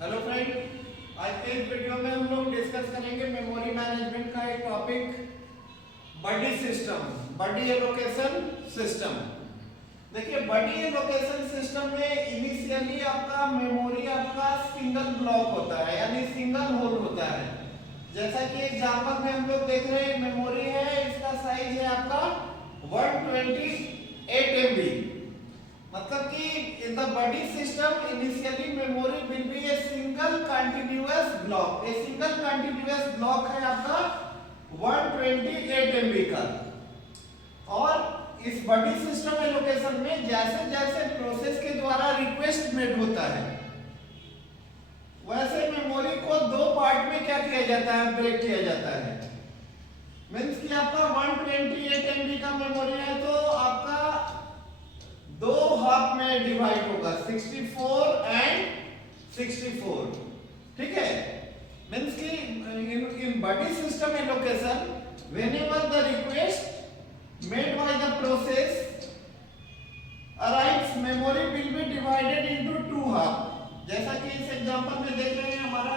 Hello friend, आज के इस वीडियो में हम लोग डिस्कस करेंगे मेमोरी मैनेजमेंट का एक टॉपिक बडी सिस्टम, बडी एलोकेशन सिस्टम। देखिए, बडी एलोकेशन सिस्टम में इनिशियली आपका मेमोरी आपका सिंगल ब्लॉक होता है, यानी सिंगल होल होता है। जैसा कि एग्जांपल में हम लोग देख रहे हैं, मेमोरी है, इसका साइज है आपका 128 MB। मतलब कि in the buddy system initially memory will be a single continuous block. A single continuous block है आपका 128 MB का। और इस बडी सिस्टम एलोकेशन में जैसे जैसे प्रोसेस के द्वारा रिक्वेस्ट मेड होता है, वैसे मेमोरी को दो पार्ट में क्या किया जाता है, ब्रेक किया जाता है। मींस कि आपका 128 MB का मेमोरी है तो आपका दो हाफ में डिवाइड होगा, 64 एंड 64। ठीक है, मींस कि in buddy system allocation whenever the request made by the process arrives, memory will be divided into two half. जैसा कि इस एग्जांपल में देख रहे हैं, हमारा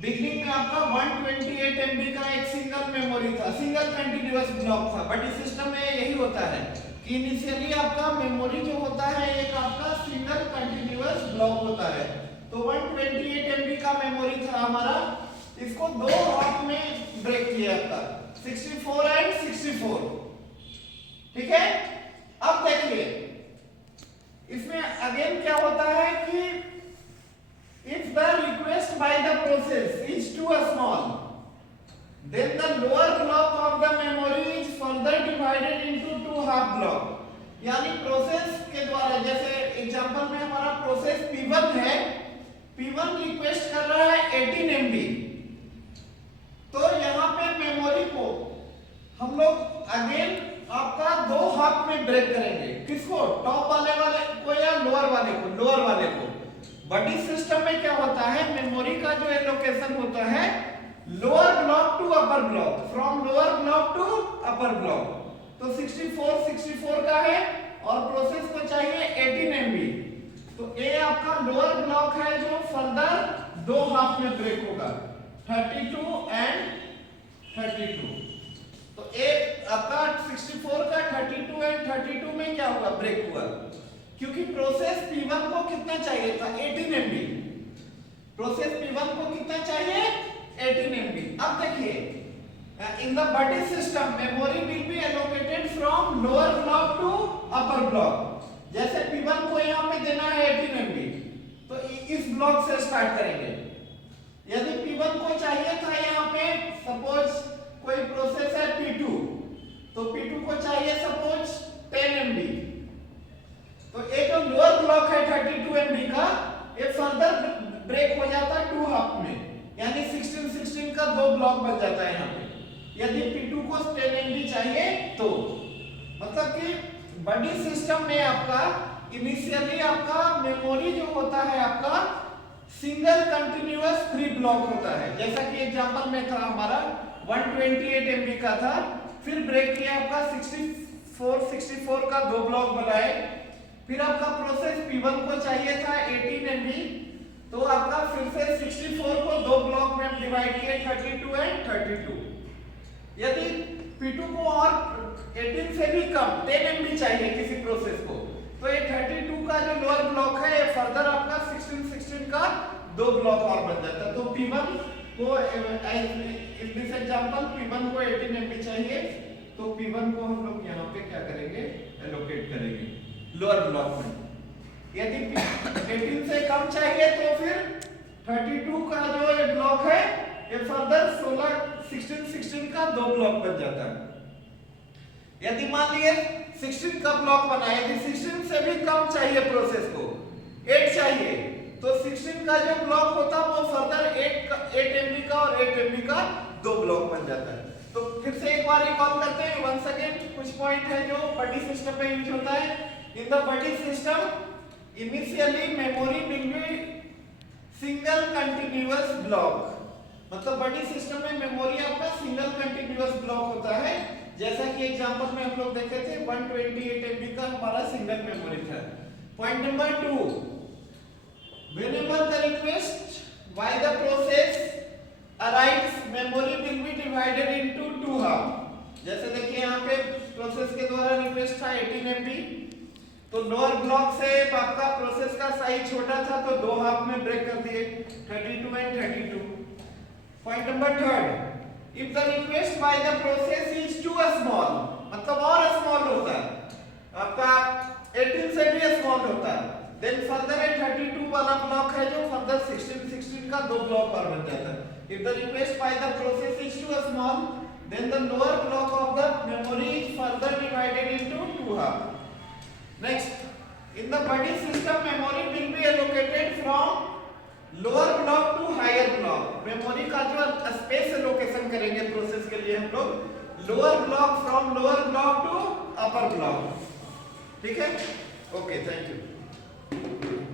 बिगनिंग में आपका 128 MB का एक सिंगल मेमोरी था, सिंगल कंटीन्यूअस ब्लॉक था। बडी सिस्टम में यही होता है कि इनिशियली आपका मेमोरी जो होता है एक आपका सिंगल कंटीन्यूअस ब्लॉक होता है। तो 128 MB का मेमोरी था हमारा, इसको दो हाफ में ब्रेक किया आपका, 64 एंड 64। ठीक है, अब देखिए इसमें अगेन क्या होता है कि if the request by the process is too small, then the lower block of the memory is further divided into two half block। यानी प्रोसेस के द्वारा, जैसे एग्जांपल में हमारा प्रोसेस P1 है, P1 रिक्वेस्ट कर रहा है 18 MB, तो यहाँ पे मेमोरी को हम लोग अगेन आपका दो हाफ में ब्रेक करेंगे। किसको, टॉप वाले को या लोअर वाले को? लोअर वाले को। बडी सिस्टम में क्या होता है, मेमोरी का जो एलोकेशन होता है lower block to upper block, from lower block to upper block. तो 64 का है और प्रोसेस को चाहिए 18 MB, तो ए आपका लोअर ब्लॉक है जो फर्दर दो हाफ में ब्रेक होगा, 32 एंड 32। तो ए आपका 64 का 32 एंड 32 में क्या होगा, ब्रेक हुआ, क्योंकि प्रोसेस P1 को कितना चाहिए था, 18 MB। प्रोसेस P1 को कितना चाहिए, 18 MB। अब देखिए, in the buddy system memory will be allocated from lower block to upper block. जैसे P1 को यहाँ पे देना है 18 MB, तो इस ब्लॉक से स्टार्ट करेंगे। यदि P1 को चाहिए था यहाँ पे, सपोज कोई प्रोसेस है P2, तो P2 को चाहिए सपोज 10 MB, तो एक जो लोअर ब्लॉक है 32 MB का, ये फर्दर ब्रेक हो जाता है टू हाफ में, यानी 16 का दो ब्लॉक बन जाता है यहाँ पे। यदि P2 को 10 MB चाहिए तो मतलब कि बडी सिस्टम में आपका इनिशियली आपका मेमोरी जो होता है आपका सिंगल कंटीन्यूअस 3 ब्लॉक होता है। जैसा कि एग्जांपल में था हमारा 128 MB का था, फिर ब्रेक किया आपका 64 का दो ब्लॉक बनाए, फिर आपका प्रोसेस P1 को चाहिए था 18 MB, तो आपका फिर से 64 को दो ब्लॉक में डिवाइड किए, 32 एंड 32। यदि P2 को और 18 से भी कम 10 MB चाहिए किसी प्रोसेस को, तो ये 32 का जो लोअर ब्लॉक है ये फर्दर आपका 16 का दो ब्लॉक और बन जाता है। तो P1 को इन दिस एग्जांपल P1 को 18 MB चाहिए, तो P1 को हम लोग यहाँ पे क्या करेंगे, एलोकेट करेंगे लोअर ब्लॉक में। यदि 18 से कम चाहिए तो फिर 32 का जो ये ब्लॉक है ये फर्दर 16 का दो ब्लॉक बन जाता है। यदि मान लिए 16 का ब्लॉक बना, यदि 16 से भी कम चाहिए प्रोसेस को, 8 चाहिए, तो 16 का जो ब्लॉक होता है वो फर्दर 8 MB का और 8 MB का दो ब्लॉक बन जाता है। तो फिर से एक बार रिकॉल करते हैं, वंस अगेन कुछ पॉइंट है जो बडी सिस्टम में यूज होता है। In the buddy system initially memory will be single continuous block, मतलब बड़ी सिस्टम में मेमोरी आपका सिंगल कंटीन्यूअस ब्लॉक होता है। जैसा कि एग्जांपल में हम लोग देखे थे 128 MB का हमारा सिंगल मेमोरी था। Point number 2, whenever the request Why the process arrives memory will be divided into two half। जैसे देखिए यहाँ पे प्रोसेस के द्वारा रिक्वेस्ट था 18 MB, तो लोअर ब्लॉक से आपका प्रोसेस का साइज छोटा था तो दो हाफ में ब्रेक कर दिए 32 and 32। Point number third, if the request by the process is too small, मतलब और स्मॉल होता है आपका 18 से भी स्मॉल होता है, then further a 32 वाला ब्लॉक है जो further 16 का दो ब्लॉक और बन जाता है। If the request by the process is too small, then the lower block of the memory is further divided into two half। Next, in the body system, memory will be allocated from lower block to higher block। Memory का जो space allocation करेंगे process के लिए हम लोग lower block from lower block to upper block. ठीक है, okay, thank you.